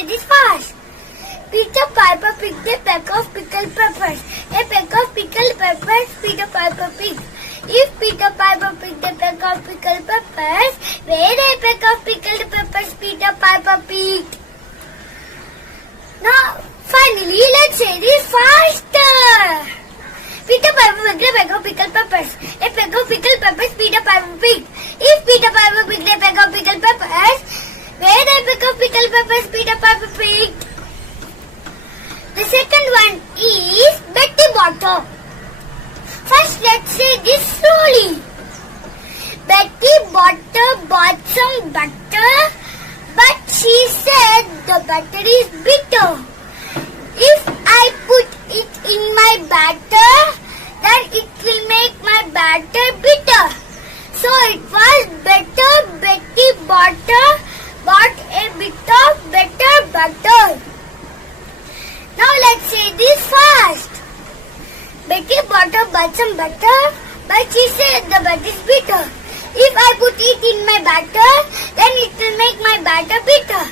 say this fast. Peter Piper picked a peck of pickled peppers. A peck of pickled peppers Peter Piper picked. If Peter Piper picked a peck of pickled peppers, where a peck of pickled peppers Peter Piper picked? Now, finally, let's say this faster. Peter Piper picked a peck of pickled peppers. A peck of pickled peppers Peter Piper picked. If Peter Piper picked a peck of pickled peppers, where a peck of pickled peppers Peter Piper picked? The second one is Betty Butter. First, let's say this slowly. Betty Butter bought some butter, but she said the butter is bitter. If I put it in my batter, then it will make my batter bitter. So it was better Betty Butter bought a bit of better butter. Now let's say this fast. Betty Butter bought some butter, but she said the butter is bitter. If I put it in my batter, then it will make my batter bitter.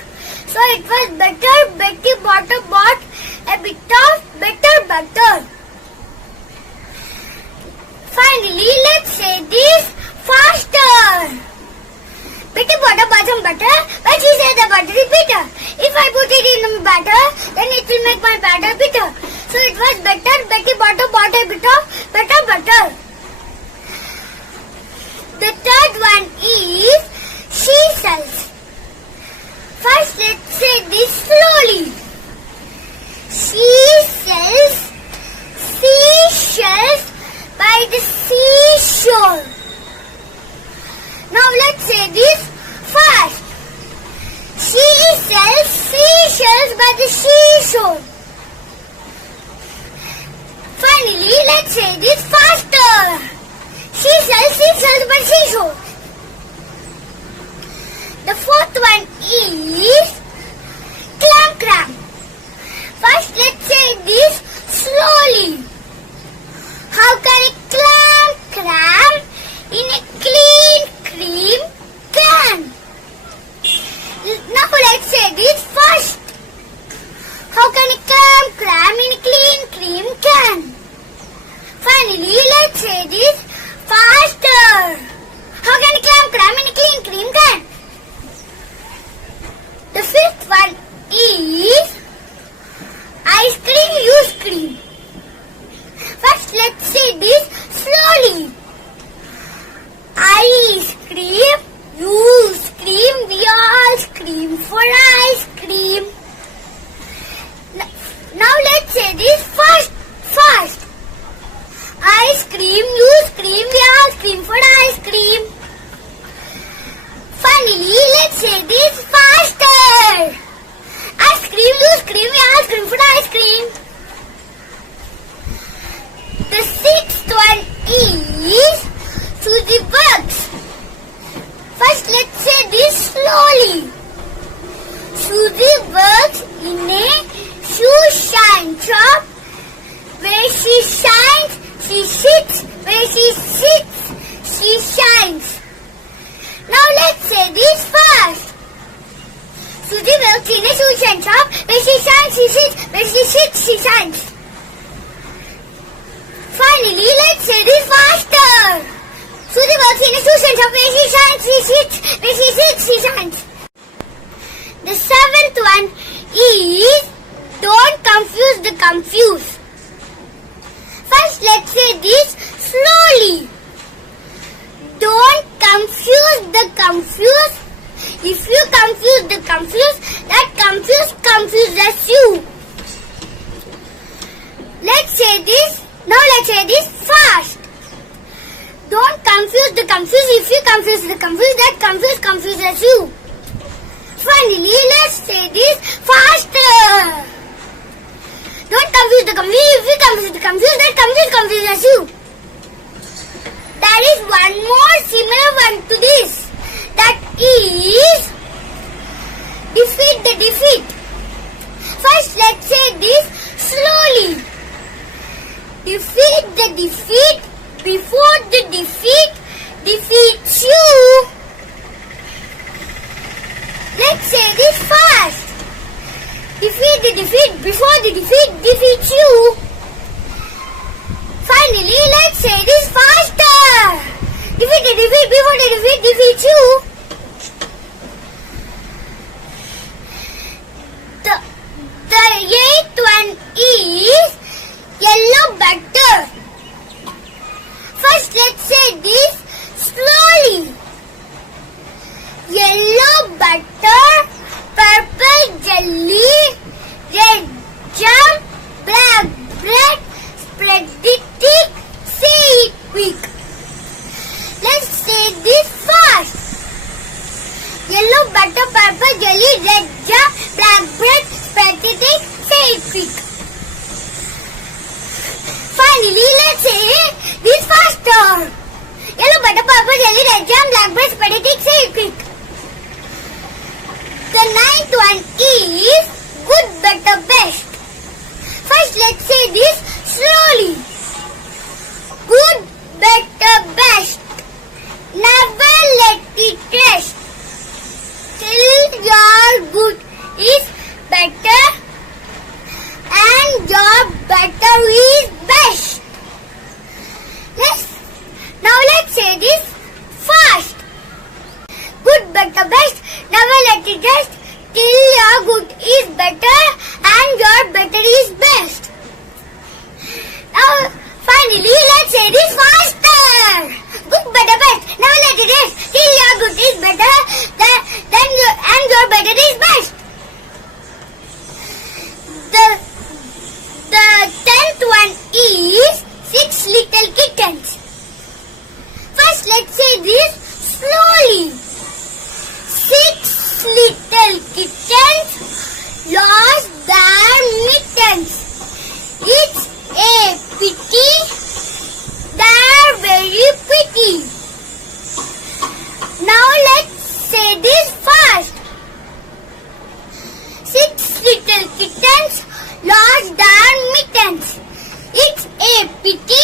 So it was better Betty Butter bought a bit of better butter. Finally, let's say this faster. Betty Butter bought some butter, but she said the butter is bitter. If I put it in my batter, then it will make my batter bitter. So it was better Betty Butter bought a bit of better butter. The third one is she sells. First, let's say this slowly. She sells seashells by the seashore. Now let's say this fast. She sells seashells by the seashore. Finally, let's say this faster. She sells seashells by the seashore. The fourth one is Clam. First, let's say this slowly. How can a clam in a clean cream can? Now let's say this first. How can a clam in a clean cream can? Finally, let's say this faster. How can a clam in a clean cream can? The fifth one is ice cream use cream. First, let's say this slowly. Ice cream use cream. We all scream for ice cream. Now let's say this fast. Ice cream use cream. We all scream for ice cream. Finally, let's say this faster. Ice cream use cream. We all scream for ice cream. The sixth one is Susie works. First, let's say this slowly. Susie works in a shoe shine shop. Where she shines, she sits. Where she sits, she shines. Now let's say this fast. Susie works in a shoe shine shop. Where she shines, she sits. Where she sits, she shines. Finally, let's say this faster. Susie works in a shoe shine shop. Where she shines, she sits. Where she sits, she shines. The seventh one is don't confuse the confused. First, let's say this slowly. Don't confuse the confused. If you confuse the confused, that confuses you. Let's say this. Now let's say this fast. Don't confuse the confused. If you confuse the confused, that confuses you. Finally, let's say this faster. Don't confuse the confused. If you confuse the confused, that confuses you. There is one more similar one to this. That is defeat the defeat. First, let's say this slowly. Defeat the defeat before the defeat defeats you. Let's say this fast. defeat before the defeat defeats you. Finally, let's say this faster. Defeat the defeat before the defeat defeats you. The eighth one is yellow butter. First, let's say this slowly. Yellow butter, purple jelly, red jam, black bread, spread it thick, say it quick. Let's say this fast. Yellow butter, purple jelly, red jam, black bread, spread it thick, say it quick. Finally, let's say this faster. Yellow butter, purple jelly, red jam, black bread, spread it thick, say it quick. The ninth one is good, better, best. First, let's say this slowly. Good, better, best. Never let it rest till your good is better and your better is best. Let's say this fast. Good, better, best. Never let it rest till your good is better and your better is best. Now, finally, let's say this faster. Good, better, best. Never let it rest till your good is better and your better is best. The 10th one is 6 little kittens. First, let's say this slowly. 6 little kittens lost their mittens. It's a pity, they're very pretty. Now let's say this fast. 6 little kittens lost their mittens. It's a pity,